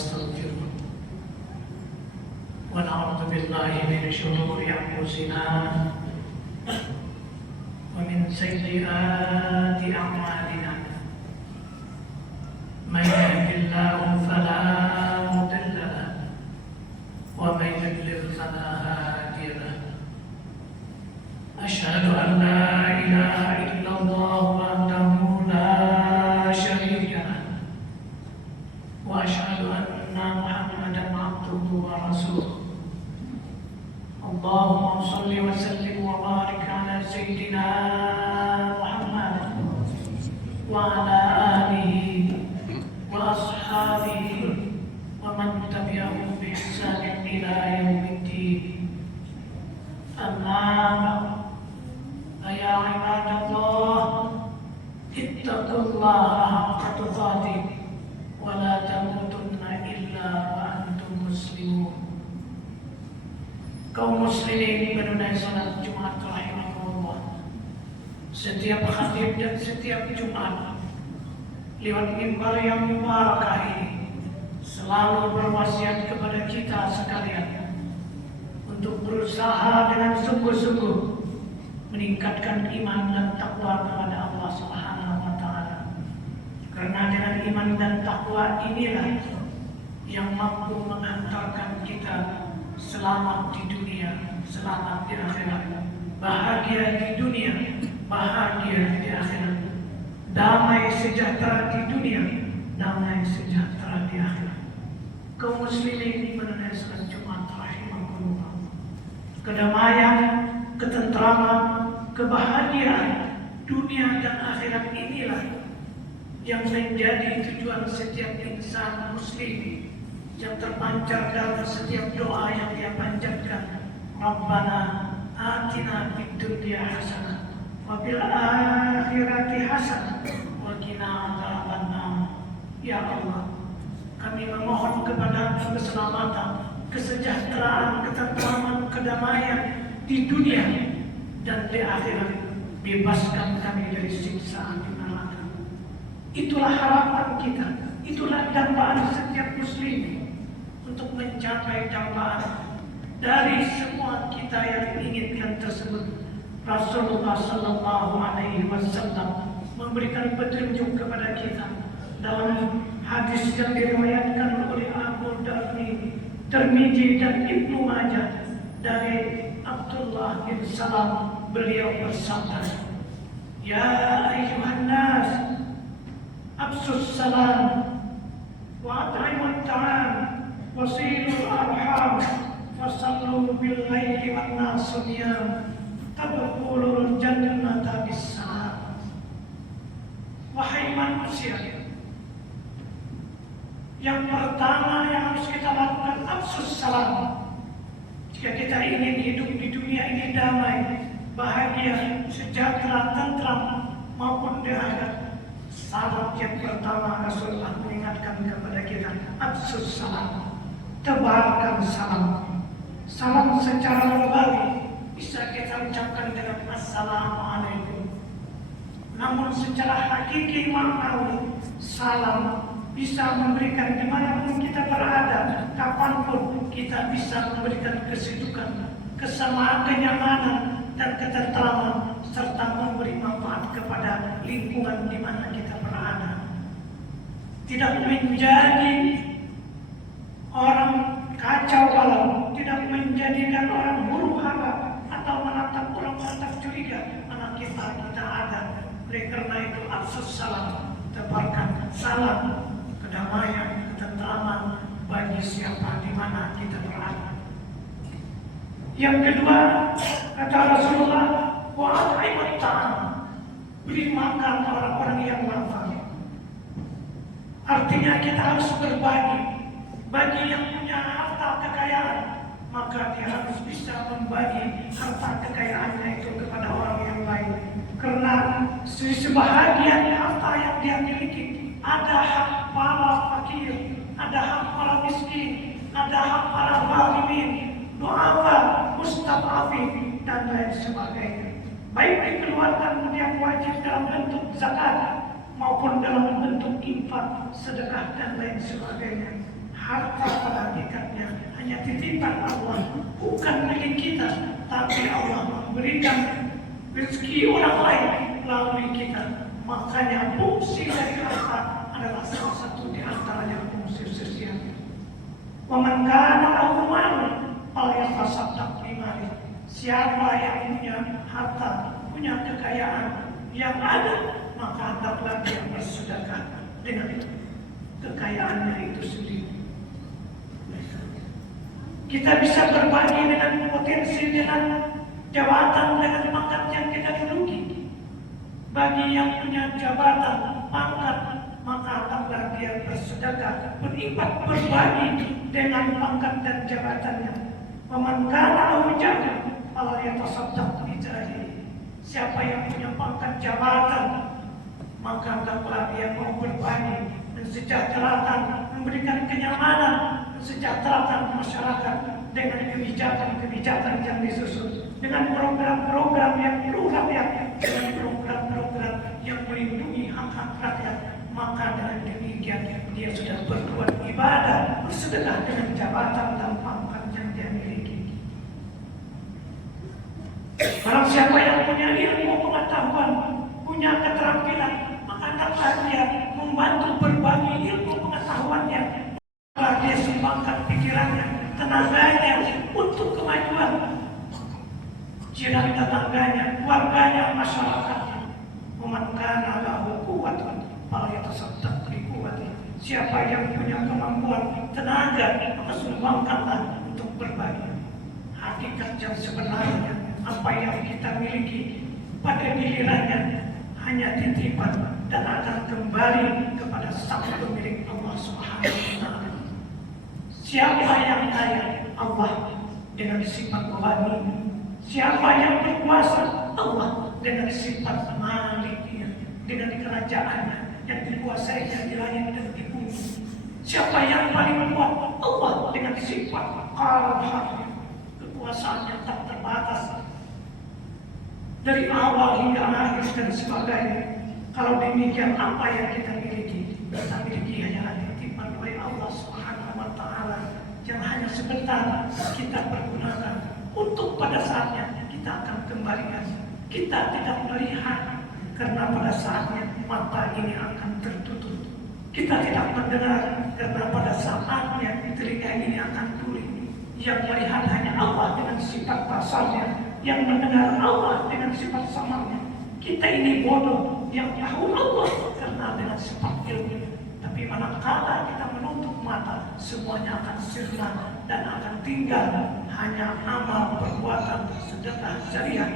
ونستغفره ونعوذ بالله من شرور أنفسنا ومن سيئات أعمالنا من يهد الله فلا مضل له ومن يضلل فلا هادي له أشهد أن لا إله إلا الله وحده لا شريك له وأشهد أن محمدا عبده ورسوله اللهم صل وسلم وبارك على سيدنا محمد وعلى آله وأصحابه ومن تبعهم بإحسان إلى يوم الدين أما بعد فيا عباد الله اتقوا الله حق تقاته ولا تموتن إلا وأنتم مسلمون. Kaum muslimin menunaikan salat Jumat rahimahullah. Setiap khatib dan setiap Jumat lewat mimbar yang mubarakah ini selalu berwasiat kepada kita sekalian untuk berusaha dengan sungguh-sungguh meningkatkan iman dan takwa kepada Allah Subhanahu wa taala. Karena dengan iman dan takwa inilah yang mampu mengantarkan kita selamat di dunia, selamat di akhirat, bahagia di dunia, bahagia di akhirat, damai sejahtera di dunia, damai sejahtera di akhirat. Kaum muslimin menunaikan salat Jumat rahimahullah. Kedamaian, ketentraman, kebahagiaan dunia dan akhirat inilah yang menjadi tujuan setiap insan muslim, yang terpancar dalam setiap doa yang dia panjatkan. Rabbana atina fid dunya hasanah wa fil akhirati hasanah wa qina adzabannar. Ya Allah, kami memohon kepada keselamatan, kesejahteraan, ketentraman, kedamaian di dunia dan di akhirat. Bebaskan kami dari siksaan di neraka. Itulah harapan kita, itulah dambaan setiap muslim untuk mencapai dambaan dari semua kita yang inginkan tersebut. Rasulullah Sallallahu Alaihi Wasallam memberikan petunjuk kepada kita dalam hadis yang diriwayatkan oleh Abu Darni, Tirmidzi dan Ibnu Majah dari Abdullah bin Salam. Beliau bersabda, Ya ayyuhan nas, absus salam wa at'imut ta'am wasilul arham wasallu bil laili wan nasu niyam tadkhulul jannata bis salam. Wahai manusia, yang pertama yang harus kita lakukan absus salam. Jika kita ingin hidup di dunia ini damai, bahagia, sejahtera, tentram maupun di akhirat, salam yang pertama Rasulullah mengingatkan kepada kita, absus salam, tebarkan salam. Salam secara verbal bisa kita ucapkan dengan assalamualaikum. Namun secara hakiki maknawi, salam bisa memberikan dimanapun kita berada, kapanpun kita bisa memberikan kesejukan, kesamaan, kenyamanan dan ketentraman, serta memberi manfaat kepada lingkungan di mana kita berada. Tidak menjadi orang kacau balau, tidak menjadikan orang huru hara atau menatap orang menatap curiga karena kita ada. Oleh karena itu absus salam, tebarkan salam kedamaian, ketentraman bagi siapa di mana kita berada. Yang kedua, kata Rasulullah, wa at'imut ta'am, beri makan orang-orang yang lapar. Artinya kita harus berbagi. Bagi yang punya harta kekayaan, maka dia harus bisa membagi harta kekayaannya itu kepada orang yang lain. Karena sebahagian harta yang dia miliki, ada hak para fakir, ada hak para miskin, ada hak para zalimin, du'afa, mustad'afin dan lain sebagainya. Baik dikeluarkan yang wajib dalam bentuk zakat maupun dalam bentuk infak, sedekah dan lain sebagainya. Harta pada hakikatnya hanya titipan Allah, bukan milik kita, tapi Allah memberikan rezeki orang lain melalui kita. Makanya fungsi dari harta adalah salah satu di antaranya fungsi sosial. Wa man kana lahu malun falyasaddaq bimali. Siapa yang punya harta, punya kekayaan yang ada, maka hendaklah dia bersedekah dengan kekayaannya itu sendiri. Kita bisa berbagi dengan potensi, dengan jabatan, dengan pangkat yang kita duduki. Bagi yang punya jabatan, pangkat, maka hendaklah dia bersedekah, beribadah, berbagi dengan pangkat dan jabatannya. Waman kana lahu jadah fala yatasaddaq bijahihi. Siapa yang punya pangkat jabatan, maka hendaklah dia mau berbagi, mensejahterakan, memberikan kenyamanan, mensejahterakan masyarakat dengan kebijakan-kebijakan yang disusun, dengan program-program yang pro rakyat, dengan program-program yang melindungi hak-hak rakyat. Maka dengan demikian dia sudah berbuat ibadah, bersedekah dengan jabatan dan pangkat yang dia miliki. Barang siapa yang punya ilmu pengetahuan, punya keterampilan, maka hendaklah dia membantu berbagi ilmu pengetahuannya. Dia sumbangkan pikirannya, tenaganya untuk kemajuan jiran tetangganya, keluarganya, masyarakatnya. Waman kana lahu quwwatun falyatasaddaq biquwwatihi. Siapa yang punya kemampuan, tenaga, maka sumbangkanlah untuk berbagi. Hakikat yang sebenarnya, apa yang kita miliki pada gilirannya hanya titipan dan akan kembali kepada sang pemilik, Allah Subhanahu wa Ta'ala. Siapa yang kaya? Allah dengan sifat ghani. Siapa yang berkuasa? Allah dengan sifat maliknya, dengan kerajaannya yang dikuasainya di langit dan di bumi. Siapa yang paling kuat? Allah dengan sifat qahar, kekuasaannya tak terbatas dari awal hingga akhir dan sebagainya. Kalau demikian, apa yang kita miliki? Kita miliki hanyalah titipan oleh Allah Subhanahu wa Ta'ala yang hanya sebentar kita pergunakan, untuk pada saatnya kita akan kembalikan. Kita tidak melihat karena pada saatnya mata ini akan tertutup. Kita tidak mendengar karena pada saatnya telinga ini akan tuli. Yang melihat hanya Allah dengan sifat basarnya, yang mendengar Allah dengan sifat samarnya. Kita ini bodoh yang tahu Allah karena dengan sifat ilmu. Tapi manakala kita menutup mata, semuanya akan sirna dan akan tinggal hanya amal perbuatan sedekah jariah.